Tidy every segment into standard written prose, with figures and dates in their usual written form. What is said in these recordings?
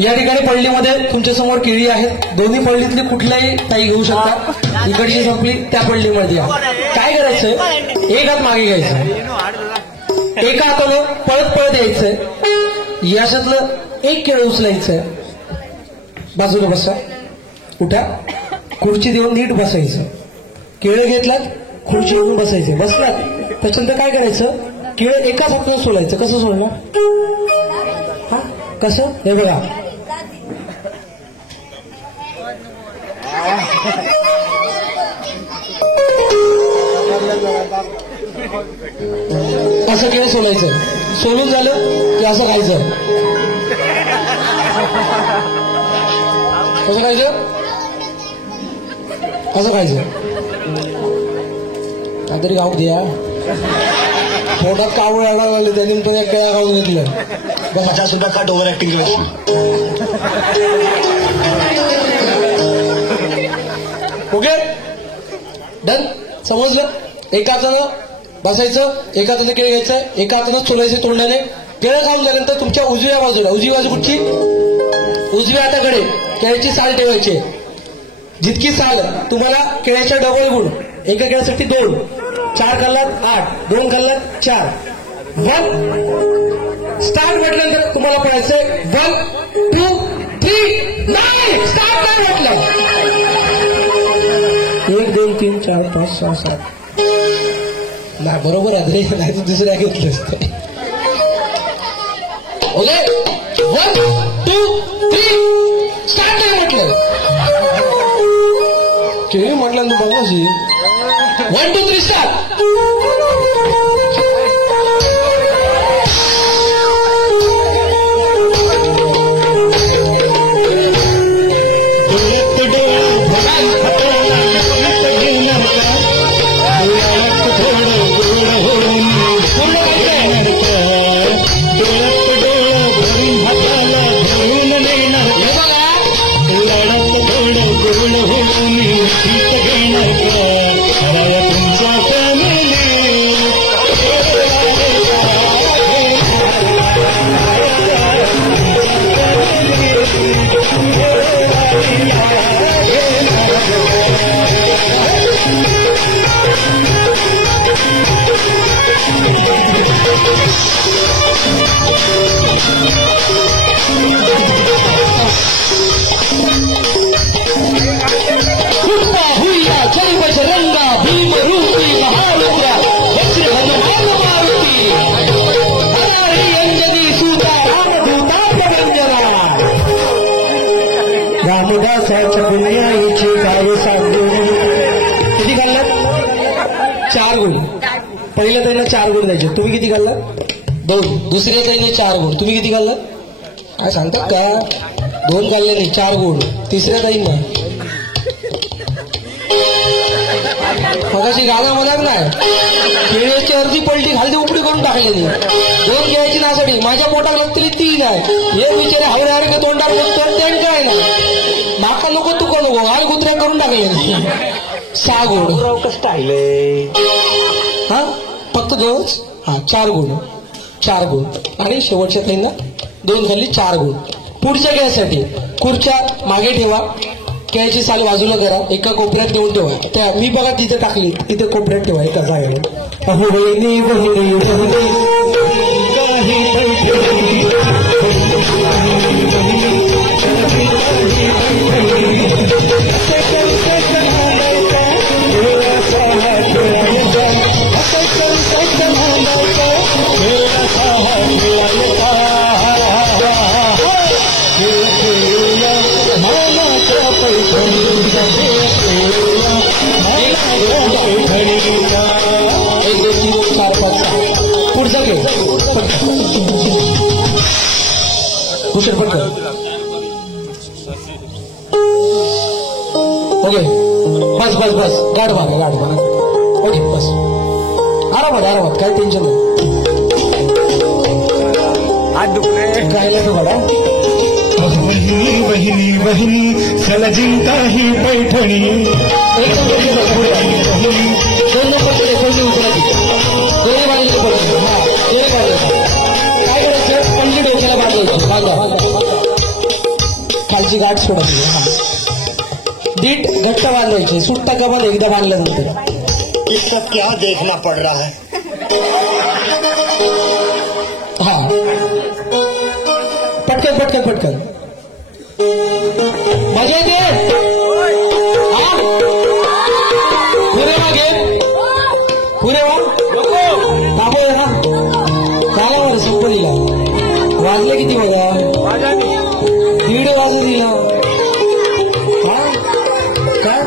या ठिकाणी पडलीमध्ये तुमच्या समोर केळी आहेत. दोन्ही पडलीतली कुठल्याही ताई घेऊ शकता. इकडची संपली त्या पडलीमध्ये काय करायचंय, एक हात मागे घ्यायचं, एका हातानं पळत पळत यायचंय. याच्यातलं एक केळ उचलायचंय. बाजूला बसा, उठा, खुर्ची देऊन नीट बसायचं. केळं घेतलात, खुर्चीवरून बसायचे. बसलात त्याच्यानंतर काय करायचं, केळं एकाच हातानं सोलायचं. कसं सोडणार, हा कसं, हे बघा असं केळं सोलायचं. सोलून झालं की असं खायचं. कसं खायचं, असं खायचं. काहीतरी गाव द्या, पोटात कावळ आणायला लागले त्या निमित्ताने एक केळा खाऊन घेतलं. बस 50 रुपये कट ओव्हर ऍक्टिंग करायची. ओके डन, समजलं. एका हातानं बसायचं, एका हाताने केळं घ्यायचं, एका हातानं चोलायचं तोंडाने. केळं खाऊन झाल्यानंतर तुमच्या उजव्या बाजूला, उजवी बाजू कुठची, उजव्या हाताकडे केळ्याची साल ठेवायची. जितकी साल तुम्हाला केळ्याच्या डबल गुण, एका केळ्यासाठी 2, 4 खाल्लात 8, 2 खाल्लात 4. 1 स्टार्ट म्हटल्यानंतर तुम्हाला पडायचंय 1 2 3 9. स्टार्ट नाही म्हटलं 1 2 3 4 5 6 7. नाही बरोबर आहे रे, नाही तर दुसऱ्या घेतलं असतं. ओके 1 2 3 स्टार्ट नाही म्हटलं. केळी म्हटलं तू बघायची. 1 2 3 स्टार्ट. किती खाल्लात, 4 गुण. पहिल्या ताईला 4 गुण द्यायचे, तुम्ही किती खाल्लात, 2. दुसऱ्या ताईने 4 गुण, तुम्ही किती खाल्लात, काय सांगतात का, 2 खाल्ले नाही 4 गुण. तिसऱ्या ताईंना मगाशी गाणं म्हणत नाही, केळीची अर्धी पलटी खालती उपडी करून टाकलेली. 2 केळीची नासाठी माझ्या पोटात लागतली 3 आहे. हे विचारे हवरे हरे का तोंडात बघतो त्यांनी काय ना, माका नको तुका नको, हाल कुत्र्या करून टाकले. 6 गुण कसं हा फक्त 2. हा 4 गुण, 4 गुण. आणि शेवटच्या ताईंना 2 खाल्ली, 4 गुण. पुढच्या केळ्यासाठी खुर्च्या मागे ठेवा, केळ्याची साल बाजूला करा, एका कोपऱ्यात देऊन ठेवा. त्या मी बघा तिथे टाकली, तिथे कोपऱ्यात ठेवा एका जागेवर. अहो वहिनी वहिनी वहिनी पुढचा खेळ भूषण पटकन. ओके बस बस बस, गाठ मारा. ओके बस, आरामात काय टेन्शन नाही. राहिला तो बघा. वहिनी वहिनी वहिनी सलजिंता ही पैठणी. दोन नंबर काय करायचं, पंजी डोक्याला बांधायचं. पाठीची गाठ सोडायची. दीट घट्ट बांधायचे, सुट्टा कमाल एकदा बांधल्यानंतर. ये सब क्या देखना पड़ रहा है. हा पटकन पटकन पटकन मजा येते. हा पुरे मागे पुरे वा बाबू आहे ना. झाला बरं संपलीला. वाजले किती बघा. 1:30 वाजले दिला. हा काय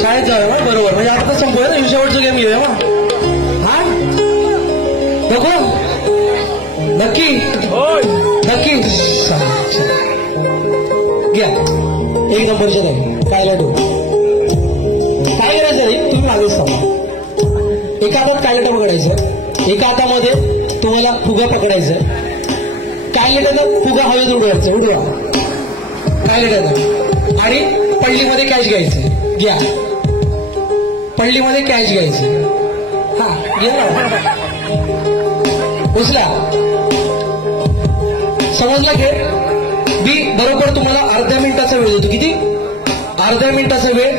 शाळेत जाऊ ना. बरोबर म्हणजे आता तर संपवूया ना. शेवटचं गेम घेऊया मग. हा नको नक्की नक्की घ्या. एक नंबरचे नाही काय लाटू. काय करायचं रे तुम्ही मागेच सांगा. एका हातात कायलेटा पकडायचं, एका हातामध्ये तुम्हाला फुगा पकडायचं. कायलेटानं फुगा हवेत उडवायचं. उडवा कायलेटानं. आणि पल्लीमध्ये कॅश घ्यायचं. घ्या पल्लीमध्ये कॅश घ्यायचं. हा घ्या उचला. समजला खेळ. मी बरोबर तुम्हाला अर्ध्या मिनिटाचा वेळ देतो. किती. अर्ध्या मिनिटाचा वेळ.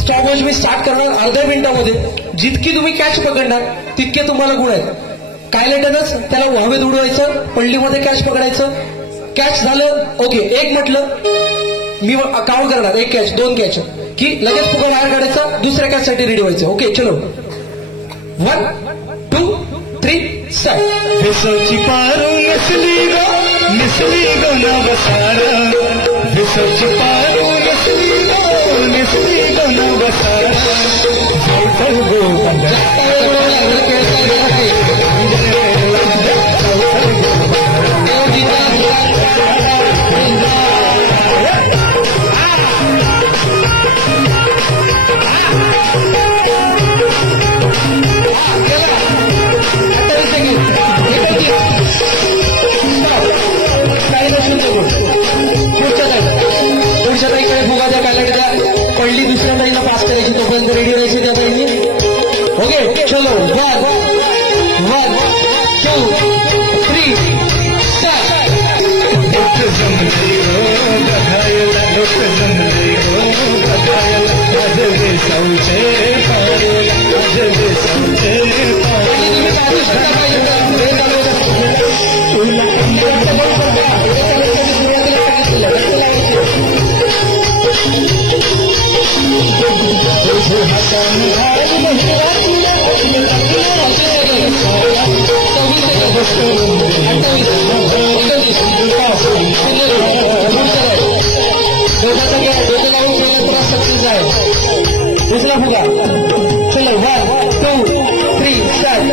स्टॉपवॉच मी स्टार्ट करणार. अर्ध्या मिनिटामध्ये जितकी तुम्ही कॅच पकडणार तितके तुम्हाला गुण आहेत. कायलेटनच त्याला हवेत उडवायचं, पल्लीमध्ये कॅच पकडायचं. कॅच झालं ओके. एक म्हटलं मी काउंट करणार. एक कॅच, 2 कॅच की लगेच फुगा बाहेर काढायचा. दुसऱ्या कॅच साठी रेडी व्हायचं. ओके चलो. 1 2 3 स्टार्ट. विसोची पारू नसली गो नवसार. विसोची पारू नसली गो नवसार. चल गो पुढच्या ताईकडे फुगा द्या. कायलेटा पडली दुसऱ्या ताईला पास करायची. तोपर्यंत रेडी व्हायची त्या ताईंनी. ओके चलो. 1 1 2 3 स्टार्ट. दुसरा फुगा. चलो 1 2 3 स्टार्ट.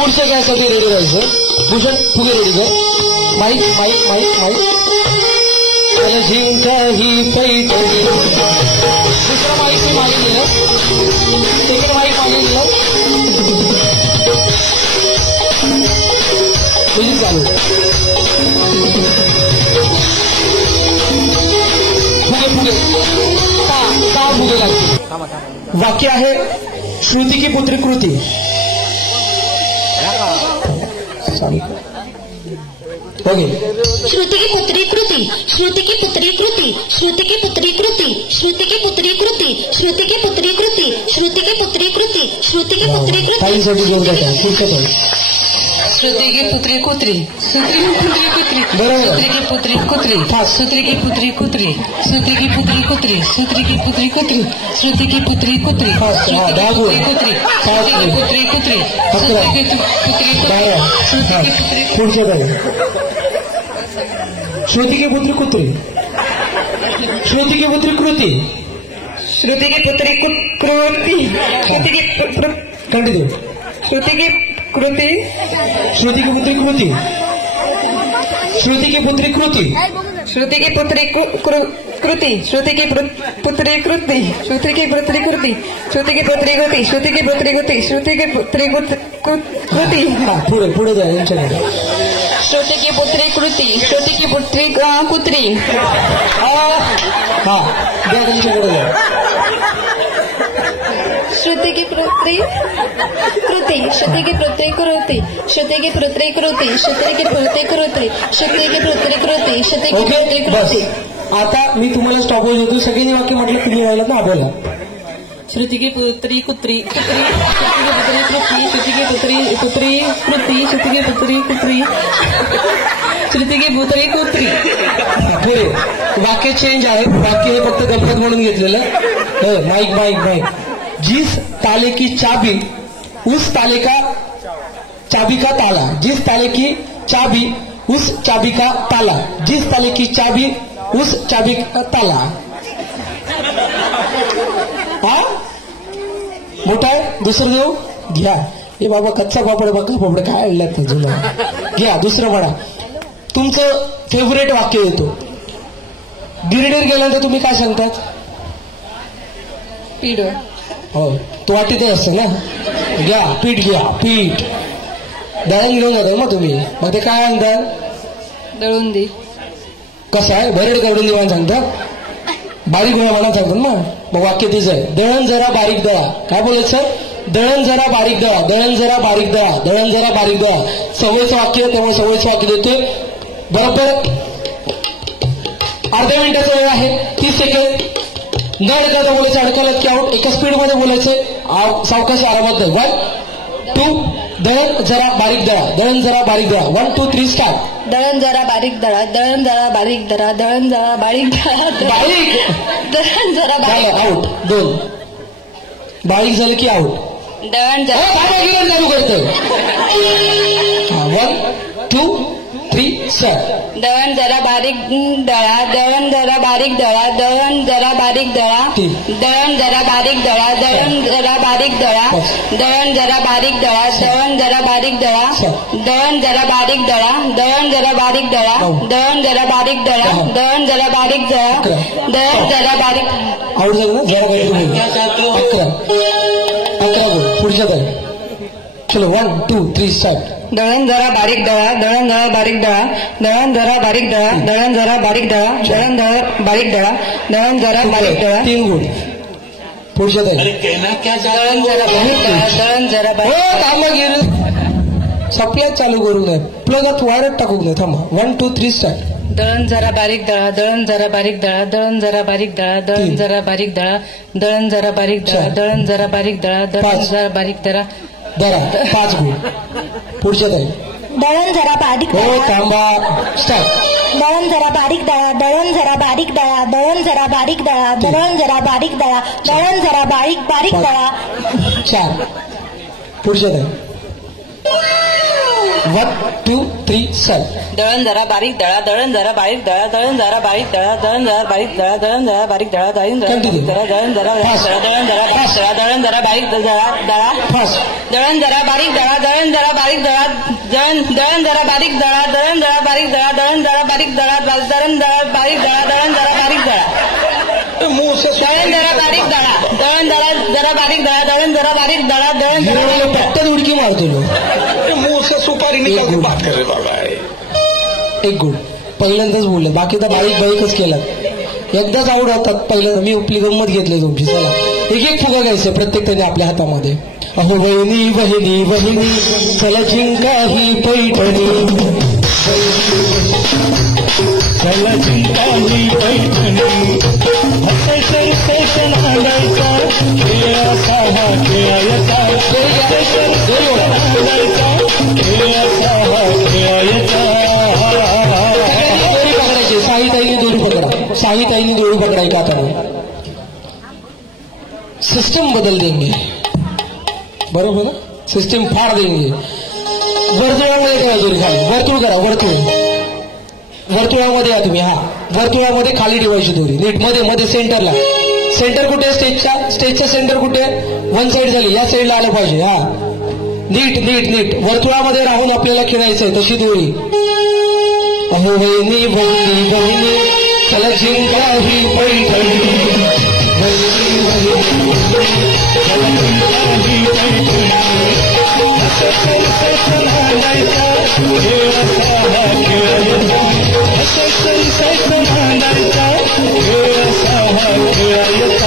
पुढच्या घ्यायसाठी रेडी व्हायचं. भूषण फुगे रेडी कर. माईक माईक माईक माईक जिंका ही पैठणी. दुसरं माईक मी मागे दिलं. सेकंड माईक मागे दिलं. तुझी चालू. फुगे फुगे का फुगे लागते. वाक्य आहे श्रुती की पुत्री कृती. ओके. श्रुति की पुत्री कृति, श्रुति की पुत्री कृति, श्रुति की पुत्री कृति, श्रुति की पुत्री कृति, श्रुति की पुत्री कृति, श्रुति की पुत्री कृति, श्रुति की पुत्री कृति. ताईसाठी जोर देता. पुढचं काय. श्रुति की पुत्री कुत्री, सूत्री की पुत्री कुत्री, बरोबर. सूत्री की पुत्री कुत्री, सूत्री की पुत्री कुत्री, सूत्री की पुत्री कुत्री, सूत्री की पुत्री कुत्री, श्रुति की पुत्री कुत्री, श्रुति की पुत्री कुत्री, श्रुति की पुत्री कुत्री, श्रुति की पुत्री कुत्री, श्रुति की पुत्री. पुढचं काय. श्रुती की पुत्री कुत्री, श्रुती की पुत्री कृती, श्रुति की पुत्री कृति, श्रुति की पुत्र कंटिन्यू. श्रुति की कृति, श्रुती की पुत्री कृती, श्रुती की पुत्री कृती, श्रुति की पुत्री कृति, श्रुति की पुत्री कृति, श्रुति की पुत्री कृति, श्रुति की पुत्री कृति, श्रुति की पुत्री कृति, श्रुति की पुत्री कृति. पुढे पुढे जा यांच्याकडे. श्रुति की पुत्री कृति, श्रुति की पुत्री कुत्री. हा द्या तुमच्याकडे जा. श्रुति की पुत्री कृति, श्रुति की पुत्री कृति, श्रुति की पुत्री कृति, श्रुति की पुत्री कृति, श्रुति की पुत्री कृति, श्रुति की ओके पुत्री बस. कृति. आता मी तुम्हाला स्टॉपवॉच देतो. सगळ्यांनी वाक्य म्हटलं तुम्ही राहिलं ना. बोला. श्रुति की पुत्री कुत्री, कुत्री, श्रुति की पुत्री कृति, श्रुति की पुत्री कुत्री, श्रुति की पुत्री कुत्री. पुढे वाक्य चेंज आहे. वाक्य हे फक्त गणपत म्हणून घेतलेलं. Mike mike mike. जिस ताले की चाबी उस ताले का चाबी का ताला, जिस ताले की चाबी उस चाबी का ताला, जिस ताले की चाबी उस चाबी का ताला. हा मोठा आहे. दुसरं देऊ घ्या. हे बाबा कच्चा पापड बघा पापड काय आणल्यात जुना. घ्या दुसरं म्हणा. तुमचं फेवरेट वाक्य येतो. गिरडीवर गेल्यानंतर तुम्ही काय सांगतात. पीड. हो तो वाटीतच असते ना. घ्या पीठ घ्या पीठ. दळण घेऊन जातो मग तुम्ही. मग ते काय म्हणतात. दळून दे. कसं आहे भरड करून देवान सांगतात. बारीक गोळा म्हणा सांगतात ना. मग वाक्य तेच आहे. दळण जरा बारीक दळा. काय बोलायचं. दळण जरा बारीक दळा, दळण जरा बारीक दळा, दळण जरा बारीक दळा. सवयचं वाक्य त्यामुळे सवयचं वाक्य देतोय. बरोबर अर्ध्या मिनिटाचा वेळ आहे. 30 सेकंड. न अडकायला बोलायचं. अडकायला की आउट. एका स्पीडमध्ये बोलायचं. सावकाश आरामात दळ. 1 2 दळण जरा बारीक दळा, दळण जरा बारीक दळा. 1 2 3 स्टार्ट. दळण जरा बारीक दळा, दळण जरा बारीक दळा, दळण जरा बारीक दळा, बारीक दळण जरा बारीक. झालं आउट. 2 बारीक झालं की आउट. दळण जरा चालू करतोय. 1 2 3 स्टार्ट. दळण जरा बारीक दळा, दळण जरा बारीक दळा, दळण जरा बारीक दळा, दळण जरा बारीक दळा, दळण जरा बारीक दळा, दळण जरा बारीक दळा, दळण जरा बारीक दळा, दळण जरा बारीक दळा, दळण जरा बारीक दळा, दळण जरा बारीक दळा, दळण जरा बारीक दळा, दळण जरा बारीक. आउट झालं ना. जरा काही 11 गोल. पुढच्या काय. चलो 1 2 3 स्टार्ट. दळण जरा बारीक दळा, दळण जरा बारीक दळा, दळण जरा बारीक दळा, दळण जरा बारीक दळा, दळण जरा बारीक दळा, दळण जरा बारीक दळा. 3 गोल. पुढच्या काय. दळण जरा बारीक दळा, दळण जरा बारीक. थांबा गेलं. सप्लाय चालू करू नये. प्लगात वायरच टाकू नये. थांबा. 1 2 3 स्टार्ट. दळण जरा बारीक दळा, दळण जरा बारीक दळा, दळण जरा बारीक दळा, दळण जरा बारीक दळा, दळण जरा बारीक दळा, दळण जरा बारीक दळा, दळण जरा बारीक दळा. दळा. 5 गोल. पुढच्या काय. दळण जरा बारीक हो दळा, थांबा. स्टार्ट. दळण जरा बारीक दळा, दळण जरा बारीक दळा, दळण जरा बारीक दळा, दळण जरा बारीक दळा, दळण जरा बारीक दळा. 4. पुढच्या काय. 1 2 3 चल. दळण जरा बारीक दळा, दळण जरा बारीक दळा, दळण जरा बारीक दळा, दळण जरा बारीक दळा, दळण जरा बारीक दळा, दळण जरा बारीक दळा, दळण जरा बारीक दळा, दळण जरा बारीक दळा, दळण जरा बारीक दळा, फास्ट. दळण जरा बारीक दळा, दळण जरा बारीक दळा, दळण जरा बारीक दळा, दळण जरा बारीक दळा, दळण जरा बारीक दळा, दळण जरा बारीक दळा, दळण जरा बारीक दळा, मुंह से दळण जरा बारीक दळा, दळण जरा बारीक दळा, दळण जरा बारीक दळा, दळण जरा बारीक दळा. पटकन उडकी मारतो लो. मुंह से सुपारी निकल के बात कर रहे बाबा. एक गुण पहिल्यांदाच बोलले, बाकी तर बारीकच केला. एकदाच आवडतात पहिल्यांदा. मी आपली गंमत घेतली तुमची. चला एक एक फुगा घ्यायचं प्रत्येकाने आपल्या हातामध्ये. अहो वहिनी वहिनी वहिनी चला जिंका ही पैठणी, चला चिंता ही पैठणी, हसे सरसेशन आणायचा, खेळ असा हा खेळायचा, हसे सरसेशन आणायचा, खेळ असा हा खेळायचा. दोरी पकडायची. साहिताईने दोरी पकडा, साहिताईने दोरी पकडायची. आता सिस्टम बदल देंगे, बरोबर ना? सिस्टम फाड़ देंगे. वर्तुळामध्ये ठेवा दोरी खाली. वर्तुळ करा, वर्तुळ. वर्तुळामध्ये या तुम्ही. हा वर्तुळामध्ये खाली ठेवायची दोरी नीट. मध्ये सेंटरला. सेंटर कुठे? स्टेजच्या सेंटर कुठे? वन साईड झाली, या साईडला आलं पाहिजे. हा नीट नीट नीट. वर्तुळामध्ये राहून आपल्याला खेळायचंय तशी दोरी. अहो वहिनी वहिनी वहिनी चला जिंका ही पैठणी, वहिनी वहिनी चला चिंता ही पैठणी, हसे सरसेशन आणायचा, खेळ असा हा खेळायचा, हसे सरसेशन आणायचा, खेळ असा हा खेळायचा.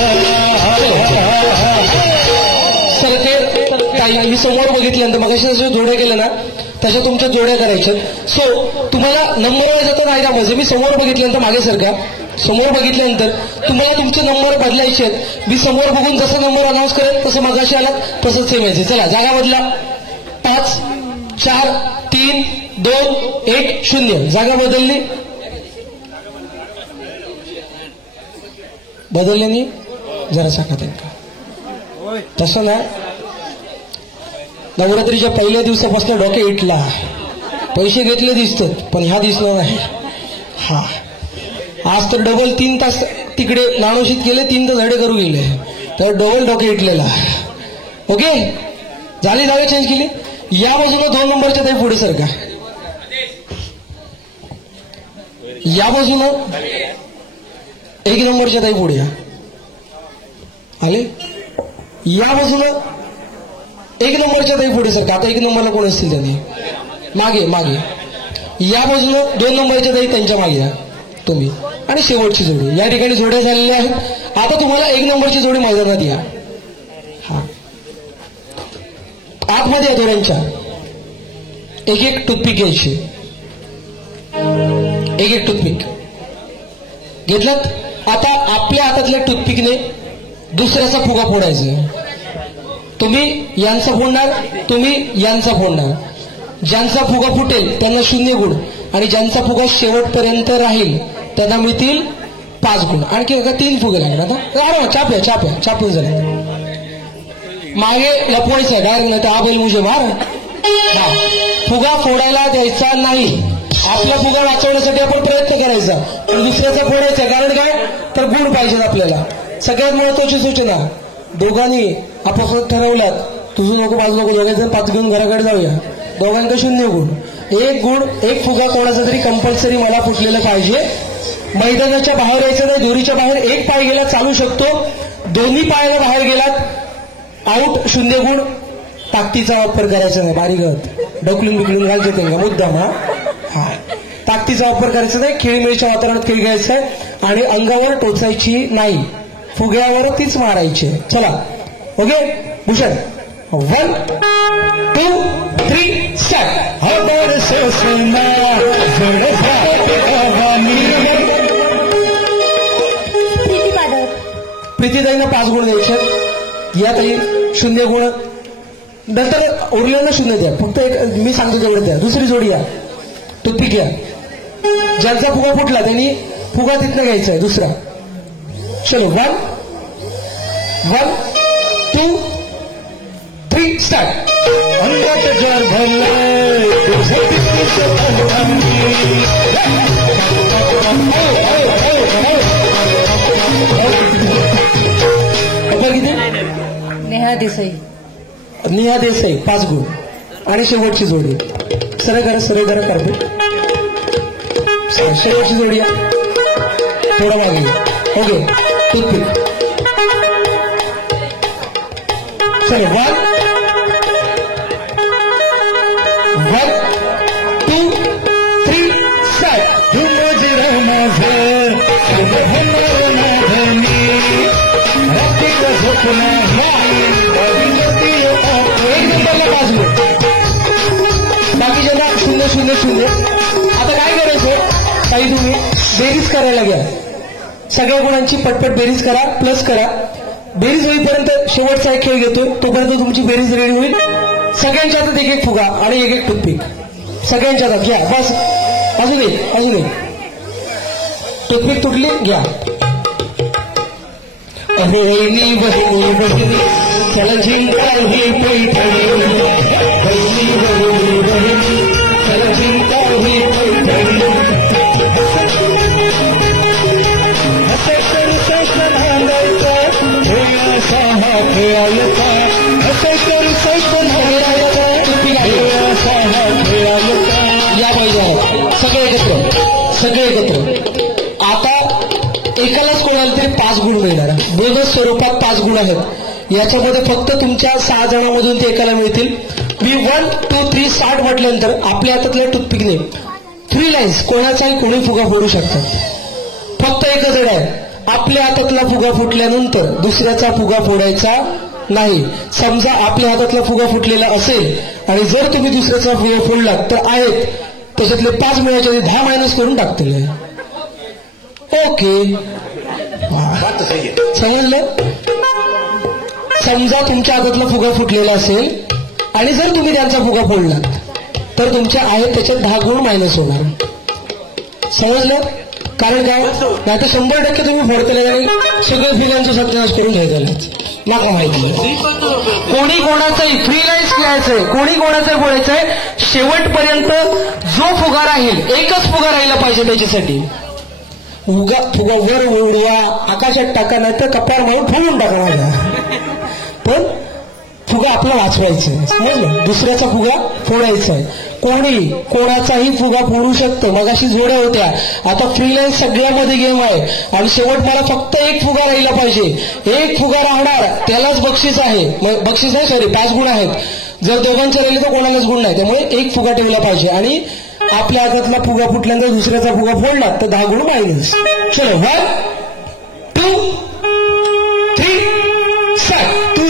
काही मी समोर बघितल्यानंतर मग जशा जोड्या केल्या ना तशा तुमच्या जोड्या करायच्या. सो तुम्हाला नंबर वाईज आता नाही का म्हणजे मी समोर बघितल्यानंतर मागे सरका. समोर बघितल्यानंतर तुम्हाला तुमचे नंबर बदलायचे आहेत. मी समोर बघून जसं नंबर अनाऊन्स करेल तसं मगाशी आला तसंच सेम यायचे. चला जागा बदला. 5 4 3 2 1 0. जागा बदलली. बदलल्याने जरा सांगा त्यांना. तसं ना नवरात्रीच्या पहिल्या दिवसापासून डोके इटला. पैसे घेतले दिसतात पण ह्या दिसलं नाही. हा आज तर डबल 3 तास तिकडे नाणोशीत गेले, 3 तास धडे करू गेले, तर डबल डोके इटलेला. ओके झाली. जागा चेंज केली. या बाजूला 2 नंबरच्या ताई पुढे सरका. या बाजूला 1 नंबरच्या ताई पुढे या. आले. या बाजूला 1 नंबरच्या ताई पुढे सरका. आता 1 नंबरला कोण असतील त्यांनी मागे मागे. या बाजूला 2 नंबरच्या ताई त्यांच्या मागे या तुम्ही. आणि शेवटची जोडी. या ठिकाणी जोड्या झालेल्या आहेत. आता तुम्हाला 1 नंबरची जोडी मैदानात या. हा आतमध्ये या दोऱ्यांच्या. एक एक टूथपिक घ्यायची. एक एक टूथपिक घेतलात. आता आपल्या हातातल्या टूथपिकने दुसऱ्याचा फुगा फोडायचा. तुम्ही यांचा फोडणार, तुम्ही यांचा फोडणार. ज्यांचा फुगा फुटेल त्यांना 0 गुण आणि ज्यांचा फुगा शेवटपर्यंत राहील त्यांना मिळतील 5 गुण. आणखी 3 फुगे लागणार. आता चाप्या चापून झाले. मागे लपवायचं डायरेक्ट नाही तर आबेल मुझे मार. हा फुगा फोडायला द्यायचा नाही. आपला फुगा वाचवण्यासाठी आपण प्रयत्न करायचा पण दुसऱ्याचा फोडायचा. कारण काय तर गुण पाहिजेत आपल्याला. सगळ्यात महत्वाची सूचना, दोघांनी आपापसात ठरवल्यात तुझं नको माझं नको, दोघांचं 5 गुण घराकडे जाऊया. दोघांकडे 0 गुण. 1 गुण 1 फुगा कोणाचा तरी कंपल्सरी मला फुटलेलं पाहिजे. मैदानाच्या बाहेर यायचं नाही. दोरीच्या बाहेर 1 पाय गेला चालू शकतो. दोन्ही पायाला बाहेर गेलात आऊट 0 गुण. ताकदीचा वापर करायचा नाही. बारीक ढकलून बिकलून घालते त्यांना मुद्दाम. हा ताकदीचा वापर करायचा नाही. खेळीमेळीच्या वातावरणात खेळ घ्यायचा आहे आणि अंगावर टोचायची नाही. फुग्यावर तीच मारायची. चला ओके भूषण. 1 2 3 स्टार्ट. हबर से सुना जोड़ प्रीतीताईंना 5 गुण द्यायचे. या ताई 0 गुण. नंतर उरलेलं 0 द्या. फक्त एक मी सांगतो तेवढं द्या. दुसरी जोडी या. टूथपिक घ्या. ज्यांचा फुगा फुटला त्यांनी फुगा तिथनं घ्यायचा आहे दुसरा. चलो 1 2 3 स्टार्ट. अंगात जर भरले तुझे नेहा देसाई. नेहा देसाई 5 गुण. आणि शेवटची जोडी सरळ करा कार्पेट. शेवटची जोडी या थोडा मागे. Okay toothpick. चलो 1 2 3 स्टार्ट. बाकी ज्यांना 0-0-0. आता काय करायचं काही तुम्ही बेरीज करायला घ्या. सगळ्या गुणांची पटपट बेरीज करा, प्लस करा. बेरीज होईपर्यंत शेवटचा एक खेळ घेतोय, तोपर्यंत तुमची बेरीज रेडी होईल. सगळ्यांच्या हातात एक फुगा आणि एक टूथपिक. सगळ्यांच्या हातात घ्या. बस अजून एक टूथपिक तुटली घ्या. बहिणी बहिणी बहिणी चला जिंका ही पैठणी. बहिणी बहिणी बहिणी चला जिंका ही पैठणी. या पाहिजे सगळे एकत्र. आता एकालाच कोणाला तरी 5 गुण मिळणार. बोनस स्वरूपात 5 गुण आहेत. याच्यामध्ये फक्त तुमच्या 6 जणांमधून ते एकाला मिळतील. मी 1 2 3 स्टार्ट म्हटल्यानंतर आपल्या हातातल्या टूथपिकने 3 लाईन्स कोणाचाही कोणी फुगा फोडू शकतात. फक्त एकच वेळ आहे, आपल्या हातातला फुगा फुटल्यानंतर दुसऱ्याचा फुगा फोडायचा नाही. समजा आपल्या हातातला फुगा फुटलेला असेल आणि जर तुम्ही दुसऱ्याचा फुगा फोडलात तर आहेत त्याच्यातले 5 मिळायच्या आधी 10 मायनस करून टाकतील. ओके समजलं. समजा तुमच्या हातातला फुगा फुटलेला असेल आणि जर तुम्ही त्यांचा फुगा फोडलात तर तुमच्या आहेत त्याच्यात 10 गुण मायनस होणार. समजलं. कारण काय नाही तर 100% तुम्ही फोडतले आणि सगळं फिलांचा सत्यानाश करून घ्यायचं नका माहिती. कोणी कोणाचंही फ्री लाईन्स खेळायचंय, कोणी कोणाचंही बोलायचंय. शेवटपर्यंत जो फुगा राहील एकच फुगा राहिला पाहिजे त्याच्यासाठी. फुगा वर उडवा, आकाशात टाका, नाही तर कपार मारून फोडून टाका माझा. पण फुगा आपला वाचवायचा. समजलं. दुसऱ्याचा फुगा फोडायचा आहे. कोणी कोणाचाही फुगा फोडू शकतं. मगाशी जोड्या होत्या, आता फ्रीलान्स सगळ्यामध्ये गेम आहे आणि शेवट मला फक्त एक फुगा राहिला पाहिजे. एक फुगा राहणार त्यालाच बक्षीस आहे. बक्षीस आहे 5 गुण आहेत. जर दोघांचे राहिले तर कोणालाच गुण नाही. त्यामुळे एक फुगा ठेवला पाहिजे आणि आपल्या हातातला फुगा फुटल्यानंतर दुसऱ्याचा फुगा फोडला तर 10 गुण मायनस. चलो 1 2 3 स्टार्ट. तू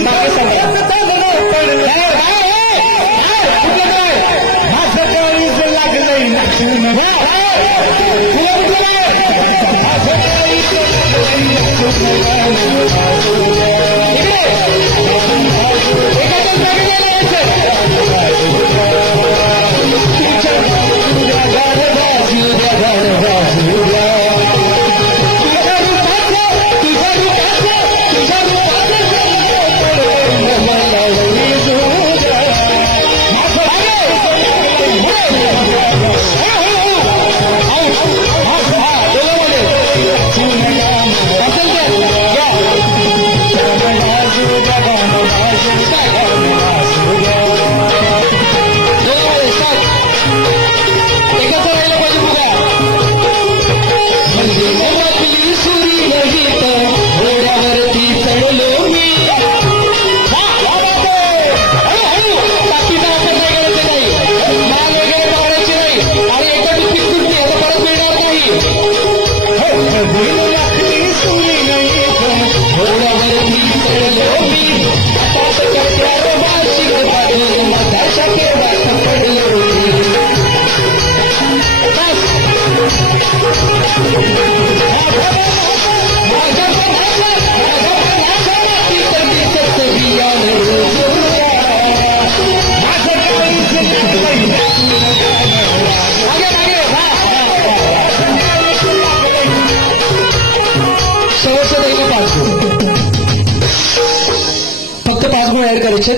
फक्त 5 गुण ऍड करायचे.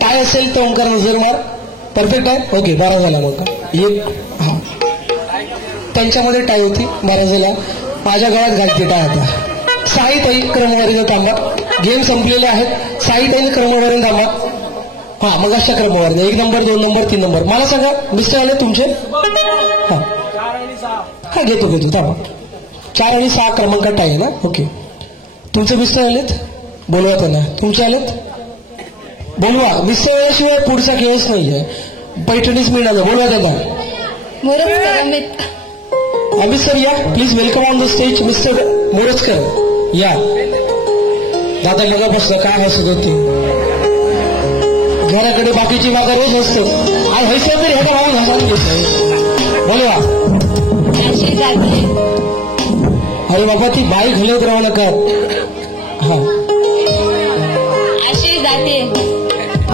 काय असेल तर ओंकार नजर मार. परफेक्ट आहे. ओके, 12 झाला मग. एक हा त्यांच्यामध्ये टाय होती, 12 झाला. माझ्या गळ्यात घालते टाय आता. साईताई क्रमवारीनं थांबा. गेम संपलेले आहेत. साईताईने क्रमवारीनं थांबा. हा मग अशा क्रमवारीने 1 नंबर 2 नंबर 3 नंबर. मला सांगा मिस्टर आले तुमचे? हा घेतो थांबा. 4 आणि 6 क्रमांकात टाय आहे ना. ओके, तुमचे मिस्टर आलेत? बोलवा त्यांना. तुमचे आलेत? बोलवा. मिस्टर वेळेशिवाय पुढचा खेळच नाहीये. पैठणीच मिळालं. बोलवा त्यांना. अमित सर या please. Welcome on the stage mister Morajkar. या दादा मगापासून काय हसत होते. घराकडे बाकीची मागा रोज असतो. आज हैसा तरी ह्याला मागून हसायला घेत. बोलवा. अरे बाबा ती बाई घालत राहू नका. हा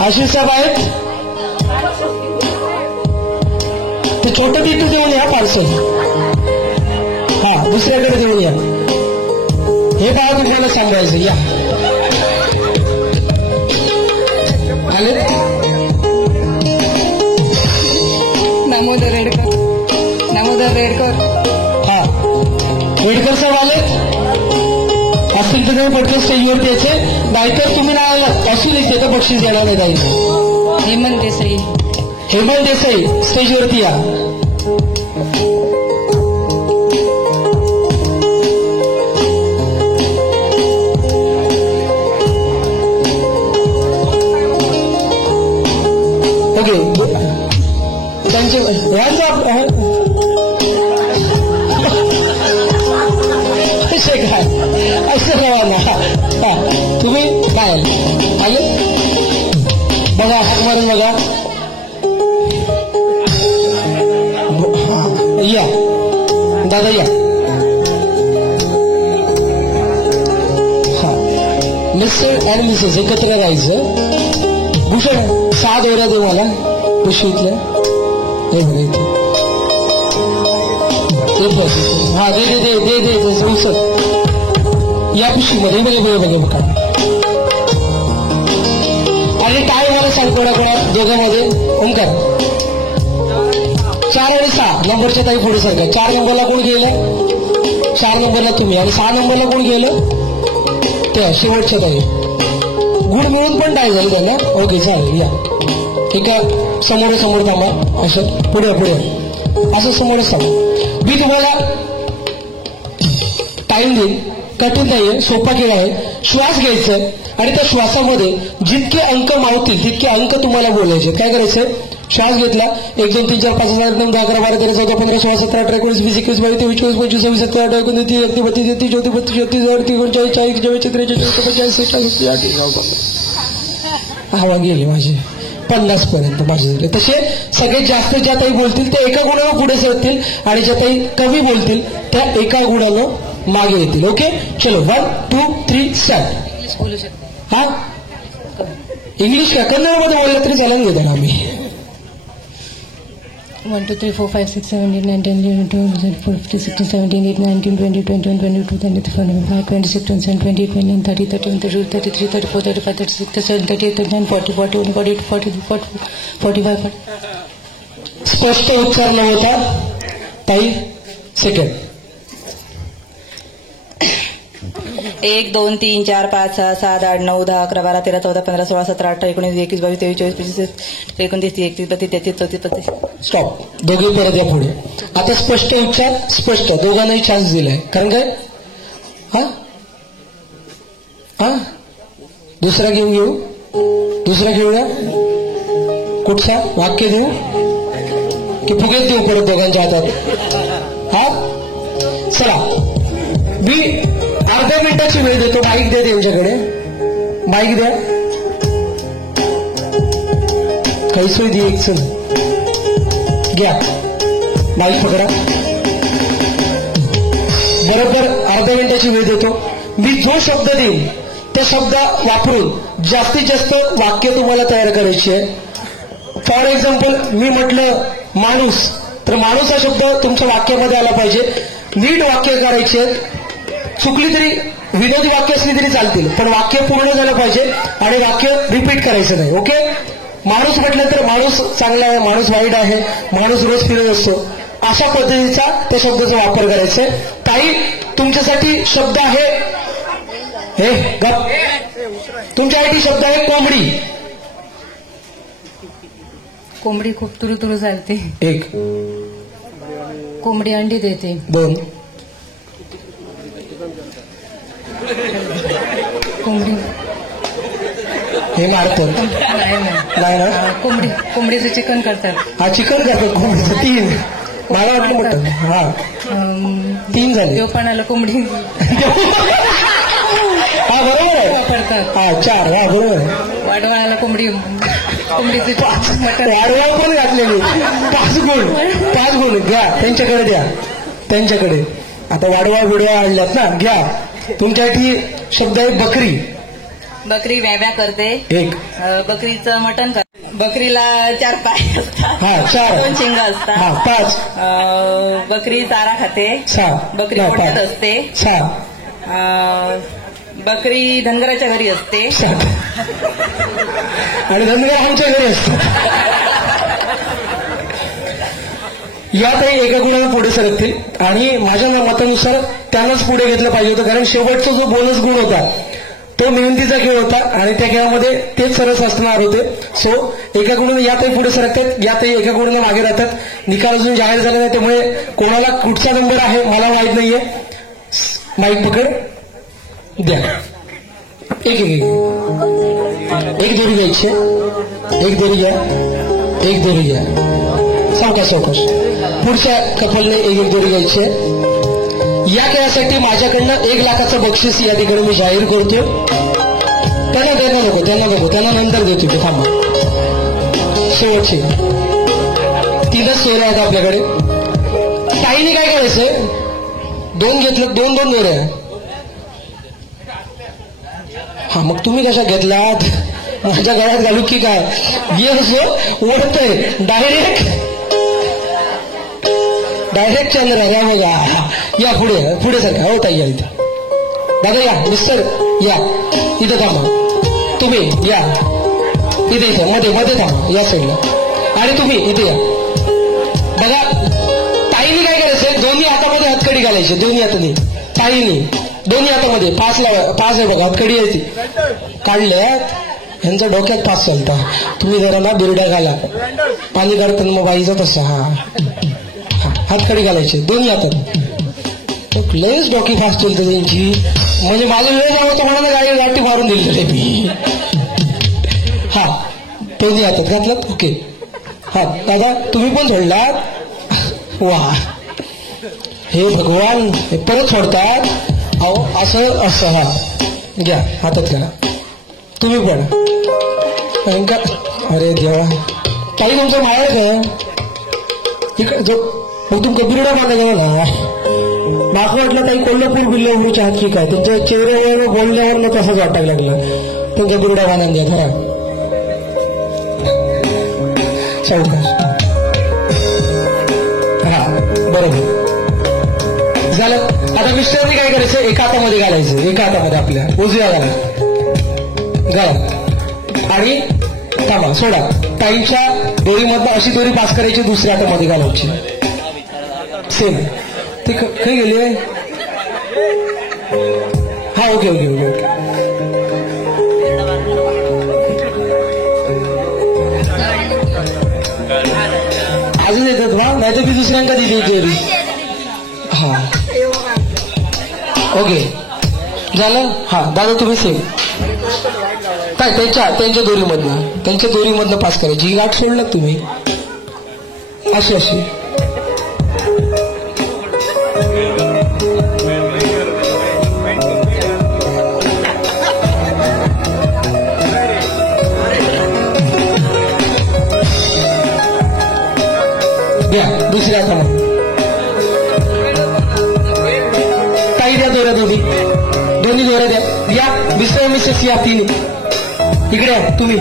आशिष साहेब आहेत. ते छोटं तिथं देऊन या पार्सल. हा दुसऱ्याकडे देऊन या. हे बाळा तुम्हाला सांगायचं. या आले. दामोदर रेडकर. हा वेडकर साहेब आले असतील तर तुम्ही पटकन स्टेजवरती यायचे. नाहीतर तुम्ही नाही आलात असू इथे तर बक्षीस देणार नाही. जाईल हेमंत देसाई स्टेजवरती या. ओके त्यांचे काय असं रवाना. हा तुम्ही काय आले बघा. हाक मारून बघा. या दादा या. हा मिस्टर अँड मिसेस एकत्र राहायचं. भूषण 6 दोऱ्या दे मला पिशवीतल्या. हे बघा इथे. हा दे दे दे दे दे संसद या पिशवीमध्ये. बघा आणि काय मला सांग कोणाकोणात दोघांमध्ये. ओंकार 4 आणि 6 नंबरच्या ताई पुढे सारखा. 4 नंबरला कोण गेलं? 4 नंबरला तुम्ही. आणि 6 नंबरला कोण गेलं? त्या शेवटच्या ताई. गुड मिळून पण टाय झाली त्यांना. ओके चालेल. या एका समोर थांबा. असं पुढे असं समोरच थांबा. मी तुम्हाला टाइम देईन. कठीण नाहीये, सोपा खेळ आहे. श्वास घ्यायचा आणि त्या श्वासामध्ये जितके अंक मावतील तितके अंक तुम्हाला बोलायचे. काय करायचंय? श्वास घेतला. 1 2 3 4 5 6 7 8 9 10 11 12 13 14 15 16 17 18 19 20 21 22 23 24 25 26 27 28 29 30 31 32 33 34 35 36 39 40 41 43 45 हवा गेली माझी 50 पर्यंत माझे झाले. तसे सगळ्यात जास्त ज्या ताई बोलतील ते एका गुणानं पुढे सरतील आणि ज्या ताई कमी बोलतील त्या एका गुणानं मागे येतील. ओके चलो 1 2 3 स्टार्ट. हा इंग्लिश का कन्नडमध्ये बोललं तरी चालेल घेताना आम्ही. 1 2 3 4 5 6 7 8 9 10 11 12 13 14 15 16 17 18 19 20 21 22 23 24 26 27 28 29 30 31 32 33 34 35 36 37 38 39 40 41 42 43 45. स्पष्ट उच्चार न होता ताई. सेकंड 1 2 3 4 5 6 7 8 9 10 11 12 13 14 15 16 17 18 19 21 22 23 24 25 29 31 32 33 34 35. स्टॉप. दोघे परत या पुढे. आता स्पष्ट उच्चार. स्पष्ट दोघांनाही चान्स दिलाय. कारण काय हा हा दुसरा घेऊन घेऊ. दुसरा घेऊया. कुठचा वाक्य देऊ की फुगेत देऊ परत दोघांच्या हातात. हा चला मी अर्ध्या मिनिटाची वेळ देतो. माईक द्या त्यांच्याकडे. माईक द्या. काही सोय दे. एक चल घ्या माईक पकडा. बरोबर अर्ध्या मिनिटाची वेळ देतो. मी जो शब्द देईन त्या शब्द वापरून जास्तीत जास्त वाक्य तुम्हाला तयार करायची आहे. फॉर एक्झाम्पल मी म्हटलं माणूस तर माणूस हा शब्द तुमच्या वाक्यामध्ये आला पाहिजे. नीट वाक्य करायचे. चुकली तरी विनोदी वाक्य असली तरी चालतील पण वाक्य पूर्ण झालं पाहिजे आणि वाक्य रिपीट करायचं नाही. ओके माणूस म्हटलं तर माणूस चांगला आहे, माणूस वाईट आहे, माणूस रोज फिरत असतो, अशा पद्धतीचा त्या शब्दाचा वापर करायचा आहे. ताई तुमच्यासाठी शब्द आहे, हे गप, तुमच्यासाठी शब्द आहे कोंबडी. कोंबडी खूप तुरु चालते. 1 कोंबडी अंडी देते. 2 कोंबडी हे मारतं नाही ना. कोंबडीचं चिकन करतात. हा चिकन करतात कोंबडीचं. 3 मला वाटलं म्हटलं. हा 3 झाले. देवपानाला कोंबडी हा बरोबर आहे. वापरतात. हा 4. हा बरोबर आहे. वाढवायला कोंबडीचं मटण. वाढवा पण घातलेली. 5 गुण घ्या, त्यांच्याकडे द्या, त्यांच्याकडे. आता वाढवा बिडवा आणल्यात ना, घ्या. तुमच्यासाठी शब्द आहे बकरी. बकरी व्याव्या करते. 1 बकरीचं मटण करते. बकरीला 4 पाय असतात. हा 4 2 शिंग असतात. हा 5 बकरी चारा खाते. 6 बकरी मोठ्यात असते. 6 बकरी धनगराच्या घरी असते. 7 आणि धनगर आमच्या घरी असतात. यातही एका गुणाला पुढे सरकतील आणि माझ्या मतानुसार त्यांनाच पुढे घेतलं पाहिजे होतं, कारण शेवटचा जो बोनस गुण होता तो मेहनतीचा खेळ होता आणि त्या खेळामध्ये तेच सरस असणार होते. सो एका गुणाने यातही पुढे सरकतात, यातही एका गुणाने मागे राहतात. निकाल अजून जाहीर झाला नाही, त्यामुळे कोणाला कुठचा नंबर आहे मला माहित नाहीये. माईक पकड द्या. एक दोरी घ्यायची, एक दोरी घ्या, एक दोरी घ्या. सावकाश. पुढच्या कपलने एक दोरी घ्यायची. या खेळासाठी माझ्याकडनं 1 लाखाचं बक्षीस या ठिकाणी मी जाहीर करतो. त्यांना नको, त्यांना नंतर देतो. ते थांबा. शेवटचे 3च सोयरे आहेत आपल्याकडे. ताईने काय करायचंय, 2 घेतलं, 2 दोऱ्या. हा मग तुम्ही कशा घेतलात, माझ्या गळ्यात घालू की काय. ये ओढतय डायरेक्ट चंद्र या बघा. या पुढे सारखा होता. या इथं दादा, या मिस्टर, या इथं थांबा. तुम्ही या इथे मध्ये थांबा, या साईडला. आणि तुम्ही इथे या. बघा ताईने काय करायचंय, दोन्ही हातामध्ये हतकडी घालायची. दोन्ही हाताने ताईने दोन्ही हातामध्ये 5 आहे बघा, हतकडी आहे ती काढल्यात. यांच्या डोक्यात 5 चालता. तुम्ही जरा ना बिरड्या घाला, पाणी काढताना मग बाईचा तसा. हा हातकडी घालायचे दोन्ही हातात. लयच डोकी फास्ट चलते त्यांची. म्हणजे माझा वेळ जावं होता म्हणून गाठी मारून दिली मी. हा दोन्ही हातात घातलात. ओके. हा दादा तुम्ही पण सोडलात. वा हे भगवान, हे परत सोडतात. अहो असं. हा घ्या हातात घ्या. तुम्ही पण का. अरे देवा. ताई तुमचं मावळ काय जो मग तुमचा बिरडा मागा जावा ना. माग वाटलं ताई कोल्हापूर बिल्लापूरच्या हातची काय, त्यांच्या चेहऱ्यावर बोलल्यावर मग तसंच वाटायला लागलं. त्यांचा बिरडा बांधून द्या धरा. सावकाश. हा बरोबर झालं. आता मिस्टरने काय करायचं, एका हातामध्ये घालायचं, एका हातामध्ये आपल्या उजव्या घाला आणि थांबा सोडा. ताईंच्या दोरीमधनं अशी दोरी पास करायची, दुसऱ्या हातामध्ये घालायची. सेम. ते काही गेले. हा ओके. अजून येतात वा, नाही तर मी दुसऱ्यांका दिली दोरी. हा ओके झालं. हा दादा तुम्ही सेम काय त्यांच्या दोरीमधनं पास करायची. ही गाठ सोडलं तुम्ही अशी. द्या दुसऱ्या हातामध्ये. ताई द्या दोऱ्या, दोन्ही दोऱ्या द्या. या मिसेस या 3 इकडे तुम्ही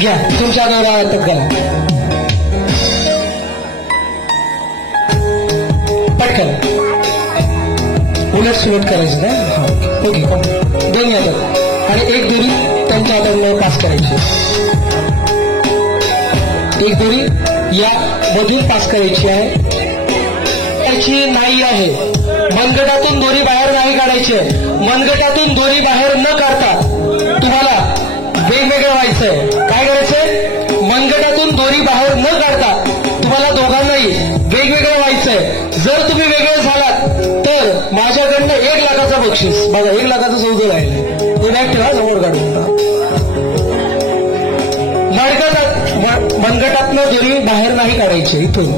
घ्या. तुमच्या दोऱ्या हातात घाला पटकन. उलट सुलट करायचं ना. हा ओके. दोन्ही हातात आणि एक दोरी त्यांच्या हाताने पास करायची. एक दोरी या मधून पास करायची आहे. त्याची नाही आहे. मनगटातून दोरी बाहेर नाही काढायची आहे. मनगटातून दोरी बाहेर न काढता तुम्हाला वेगवेगळं व्हायचंय. काय करायचंय? मनगटातून दोरी बाहेर न काढता तुम्हाला दोघांनाही वेगवेगळं व्हायचंय. जर तुम्ही वेगळे झालात तर माझ्याकडनं 1 लाखाचं बक्षीस. बघा 1 लाखाचं सौदे राहिले. हे बॅग ठेवा समोर काढून. मनगटातनं दोरी बाहेर नाही काढायची. इथून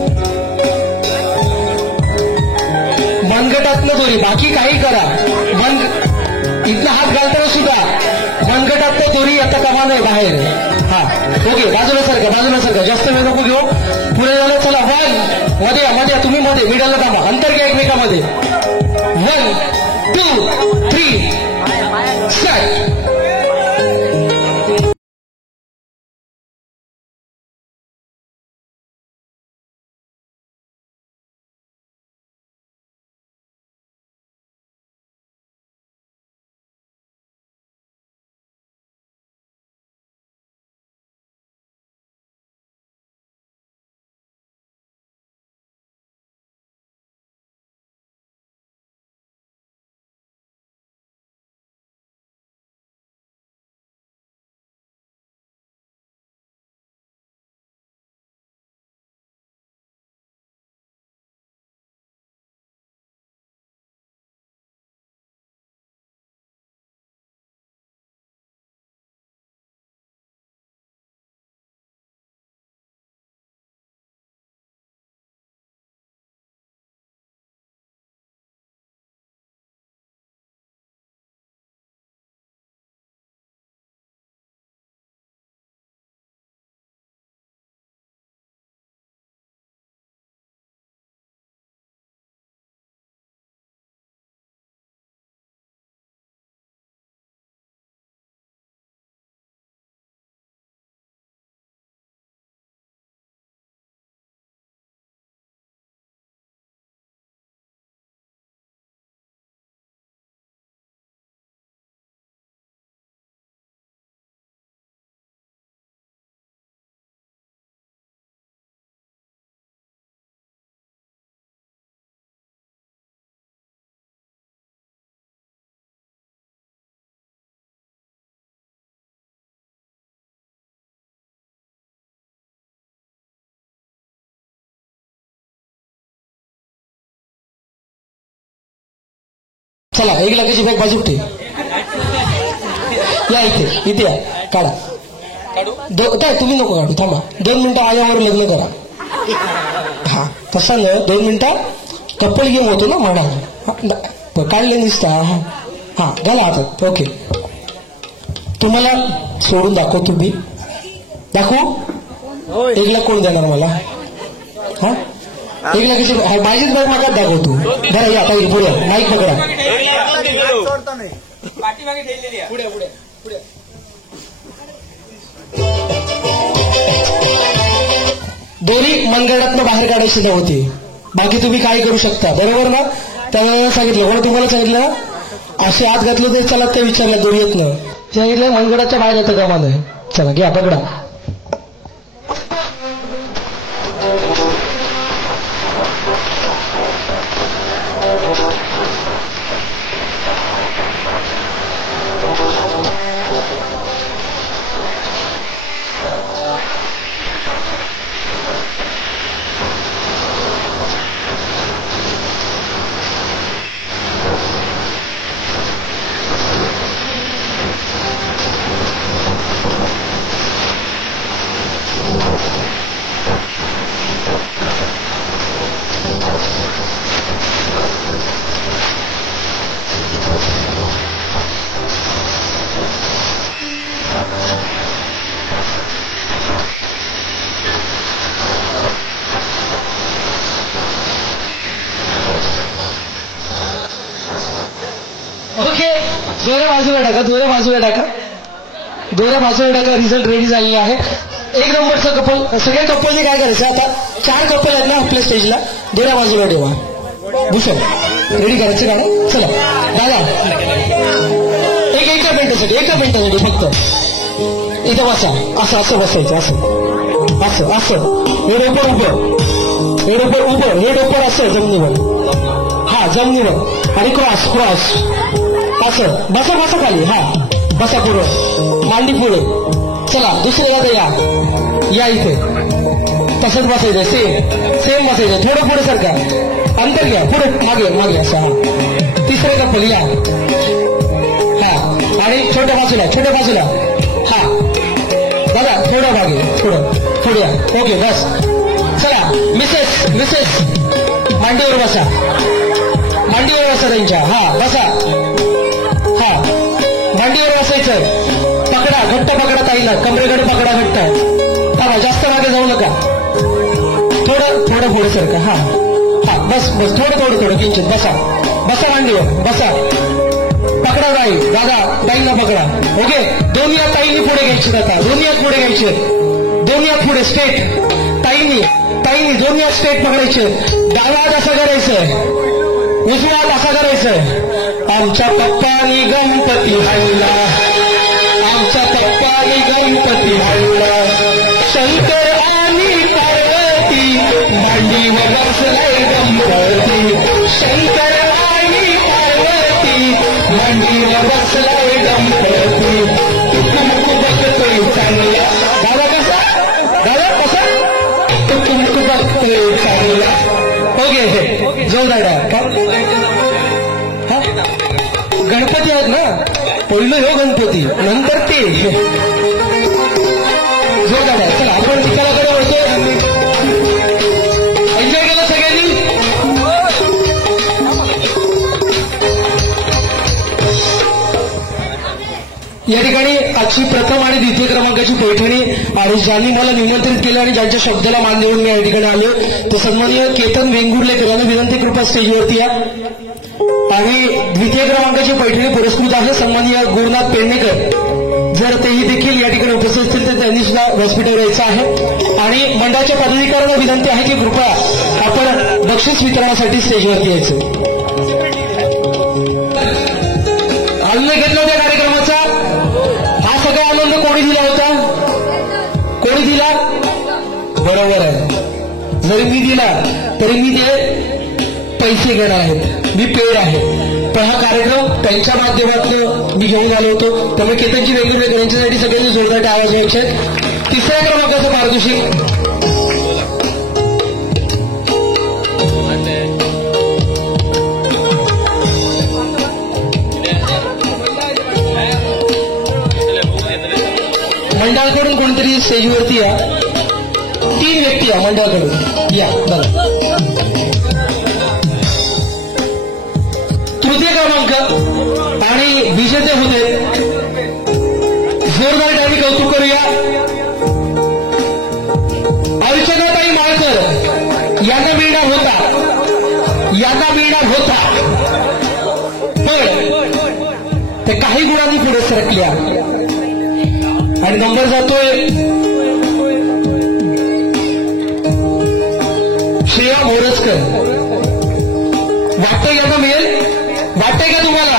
मनगटातनं दोरी, बाकी काही करा. इथनं हात घालताना सुद्धा मनगटातनं दोरी आता कमा नाही बाहेर. हा ओके. बाजूला सारखं जास्त वेळ नको घेऊ. पुढे झालं. चला 1 मध्ये तुम्ही मध्ये मिडलला थांबा. अंतर घ्या एकमेकामध्ये. 1 2 3 स्टार्ट. चला 1 लाखाची बॅग बाजूक ठेव. या इथे या. काढा. काय तुम्ही नको काढू. थांबा 2 मिनिटं आयावर लग्न करा. हा तसा न 2 मिनिटं कपल गेम होतो ना म्हणा. काढले निसता. हा घाला हातात. ओके. तुम्हाला सोडून दाखव. तुम्ही दाखवू. 1 लाख कोण देणार मला? हा 1 लाखाची माझीच बॅग मागात दाखवतो. बरं या आता पुढे माईक पकडा. दोरी मनगटातनं बाहेर काढायची नव्हती. बाकी तुम्ही काय करू शकता. बरोबर ना? त्याला सांगितलं. कोण तुम्हाला सांगितलं? असे हात घातले तरी चला. ते विचारलं दोरीतनं सांगितलं मनगटाच्या बाहेर येतं का मला. चला घ्या पकडा. ओके. दोऱ्या बाजूला टाका. दोऱ्या बाजूला टाका. रिझल्ट रेडी झालेला आहे. 1 नंबरचं कपल. सगळ्या कपलने काय करायचं आता 4 कपल आहेत ना आपल्या स्टेजला. दोऱ्या बाजूला ठेवा. भूषण रेडी करायचं गाणं. चला दादा एक मिनिट मिनिटासाठी, एका मिनिटासाठी फक्त. इथं बसा, असं असं बसायचं, असं असं असं. हे डोपर उभं, हे डोपर उभं, हे डोपर असं जमिनीवर, हा जमिनीवर, आणि क्रॉस क्रॉस असं. बसा बसा खाली, हा बसा पुढं, मांडी पुढे. चला दुसऱ्याला या इथे तसंच बसायचं, सेम सेम बसायचं. थोडं पुढे सरका, अंतर घ्या, पुढे मागे मागे असं. हा तिसरे कपल या, हा आणि छोट्या बाजूला हा बघा, थोडं मागे थोडं पुढे या. ओके बस. चला मिसेस मांडीवर बसा, मांडीवर बसा त्यांच्या, हा बसा, हा मांडीवर बसायचं. पकडा, घट्ट पकडा ताईला, कमरेकडे पकडा घट्ट. हा जास्त मागे जाऊ नका, थोडं पुढे सरका. हा हा बस बस, थोडं किंचित बसा मांडीवर बसा. पकडा दादा ताईला पकडा. ओके, दोन्ही हात ताईंनी पुढे घ्यायचे, आता दोन्ही हात पुढे घ्यायचे, दोन्ही हात पुढे स्ट्रेट. ताईंनी दोन्ही हात स्ट्रेट पकडायचे. डावा हात असा करायचं, उजवा हात असा करायचं. आमच्या पप्पानी गणपती आणला, आमच्या पप्पानी गणपती आणला, शंकर आणि पार्वती मांडीवर बसलाय गणपती. शंकर आणि पार्वती मांडीवर बसलाय गणपती. तुमक बघतोय चांगला दादा, कसा तुमक बघतोय चांगला. ओके जाऊ दादा. गणपती आहेत ना, पहिलं हो गणपती, नंतर ते जो दादा. चला आपण चित्राकडे वळतो. एन्जॉय केलं सगळ्यांनी. या ठिकाणी आजची प्रथम आणि द्वितीय क्रमांकाची पैठणी, आणि ज्यांनी मला निमंत्रित केलं आणि ज्यांच्या शब्दाला मान देऊन मी या ठिकाणी आलो, ते सन्माननीय केतन वेंगुर्लेकर यांना विनंती कृपया स्टेजवरती या. आणि द्वितीय क्रमांकाची पैठणी पुरस्कृत आहे सन्माननीय गुरुनाथ पेडणेकर. जर तेही देखील या ठिकाणी उपस्थित असतील तर त्यांनी सुद्धा व्यासपीठावर यायचं आहे. आणि मंडळाच्या पदाधिकाऱ्यांना विनंती आहे की कृपया आपण बक्षीस वितरणासाठी स्टेजवरती यायचं. आनंद घेतला होता कार्यक्रमाचा. हा सगळा आनंद कोणी दिला होता? कोणी दिला? बरोबर आहे. जरी मी दिला तरी मी ते पैसे घेणार आहेत, मी पेड आहे. पण हा कार्यक्रम त्यांच्या माध्यमातून मी घेऊन आलो होतो. त्यामुळे केतनची वेगवेगळे यांच्यासाठी सगळ्यांनी जोरदार आवाज द्यायचे. तिसऱ्या क्रमांकाचं पारितोषिक मंडळाकडून कोणतरी स्टेजवरती या. 3 व्यक्ती या मंडळाकडून या. बरं, तृतीय क्रमांक आणि विजेते होते. जोरदार टाळी कौतुक करूया. अर्चनाताई माळकर यांना मिळणार होता, पण ते काही गुणांनी पुढे सरकल्या आणि नंबर जातोय श्रेया मोरजकर. वाटतंय यांना मिळेल? वाटतंय का तुम्हाला?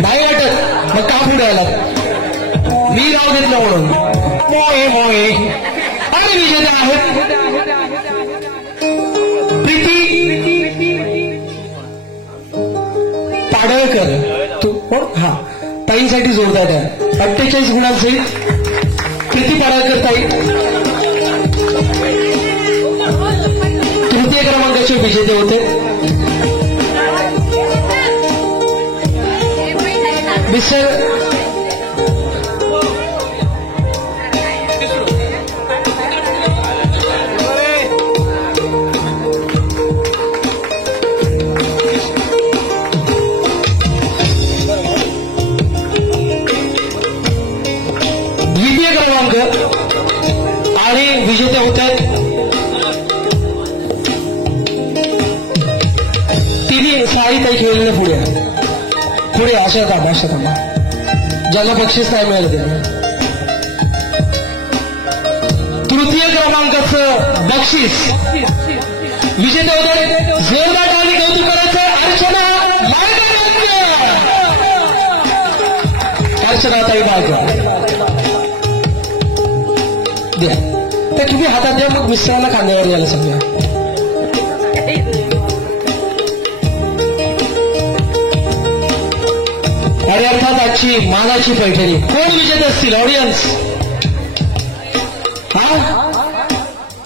नाही वाटत? मग का पुढे आलात? मी नाव घेतलं म्हणून. मोये आणि विजेता आहेत प्रीती पाडळकर. तू कोण? हा, ताईंसाठी जोरदार द्या. 48 गुणांसहित प्रीती पाडळकर ताई तृतीय क्रमांकाचे विजेते होते. मिस्टर द्वितीय क्रमांक आणि विजेते होते तिन्ही साईताई खेळलेले. पुढे अशा थांबा ज्यांना बक्षीस नाही मिळालं ते. तृतीय क्रमांकाचं बक्षीस विजेते होते. जोरदार टाळी कौतुक करायचं. अर्चना अर्चनाताई बाळकर द्या. तर तुम्ही हातात द्या, मग मिस्टरांना खांद्यावर यायला सांगा. आणि अर्थात आजची मानाची पैठणी कोण विजेते असतील ऑडियन्स? हा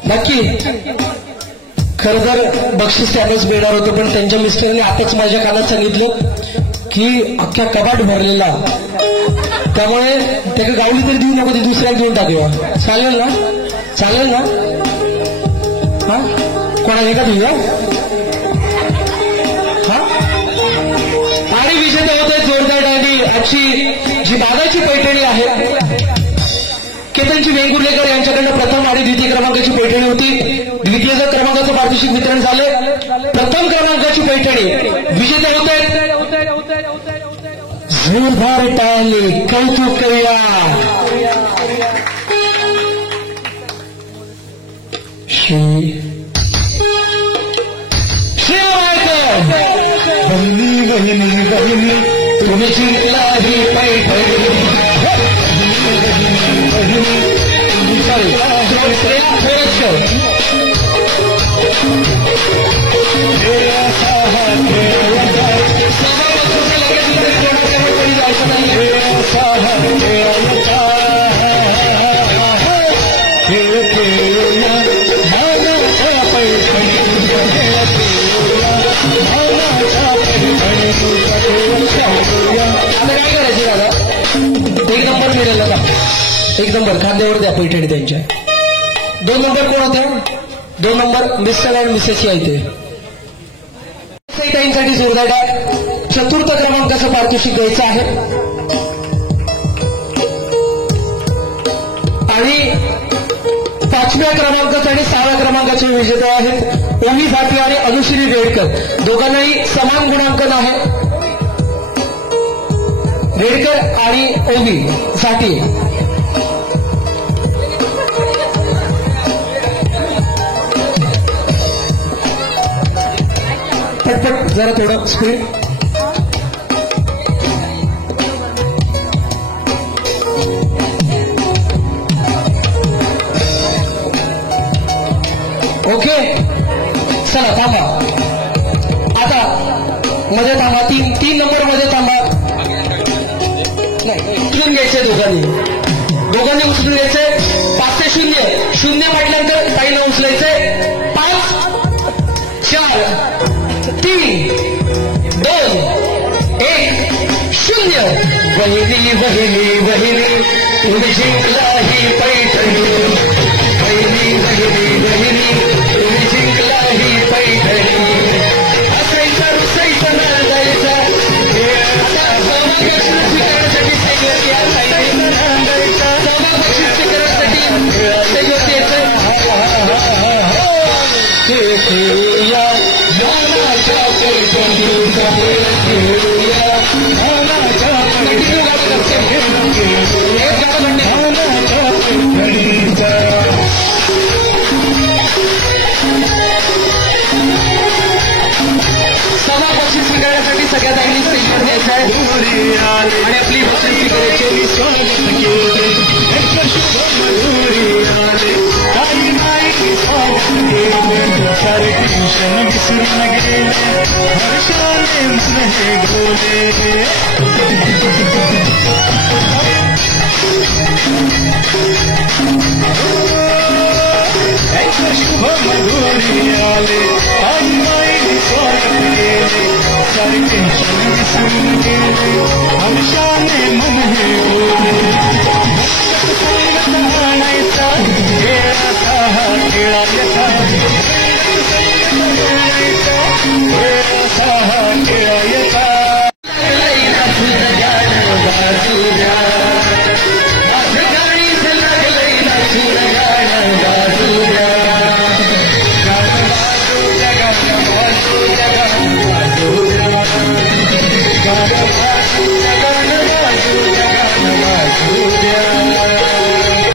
नक्की. खरं तर बक्षीस त्यालाच मिळणार होतं, पण त्यांच्या मिस्टरने आताच माझ्या कानात सांगितलं की अख्ख्या कपाट भरलेला, त्यामुळे त्याला गावली तरी देऊ नको, ती दुसऱ्याला देऊन टाकूया. चालेल ना? चालेल ना? हा कोणाला का देऊया? हा आणि विजेते होते जोरदार डायनी. आजची जी मानाची पैठणी आहे केतनजी वेंगुर्लेकर यांच्याकडनं प्रथम आणि द्वितीय क्रमांकाची पैठणी होती. द्वितीय क्रमांकाचं पारितोषिक वितरण झाले. प्रथम क्रमांकाची पैठणी विजेते होते जोरदार टाळी. कौतुक करूया. श्री बहिणी बहिणी बहिणी तुम्ही जिंकला ही पैठणी. एक नंबर खांद्यावर द्या पैठणी त्यांच्या. 2 नंबर कोण होत्या? 2 नंबर मिस्टर आणि मिसेस यायचे. ताईंसाठी जोरदार टाळ. चतुर्थ क्रमांकाचं पारितोषिक द्यायचं आहे. आणि 5व्या क्रमांकाचे आणि 6व्या क्रमांकाचे विजेते आहेत ओवी भाटी आणि अनुश्री रेडकर. दोघांनाही समान गुणांकन आहे. रेडकर आणि ओवी साठी पटपट जरा थोडं स्पीड. ओके चला थांबा. आता मध्ये थांबा. 3 नंबर मध्ये थांबा. नाही उचलून घ्यायचे दोघांनी उचलून घ्यायचे. 5 ते 0 0 म्हटल्यानंतर ताईला उचलायचे. 5 4 3 2 1 0. बहिणी बहिणी बहिणी तुम्ही जिंकला ही पैठणी. बहिणी बहिणी बहिणी तुम्ही जिंकला ही पैठणी. असायचा रुसायचा नांदायचा बक्षीस स्वीकारण्यासाठी सगळ्या ताईंनी स्टेजवर द्यायचं आहे आणि आपली बक्षीस सारे टेंशन विसरून गेले हर्षाने मन हे डोले. शुभ मधुरी आले आई माई स्वागत गेले. सारे टेंशन विसरून गेले हर्षाने मन हे डोले. आणायचा खेळाचा हा खेळा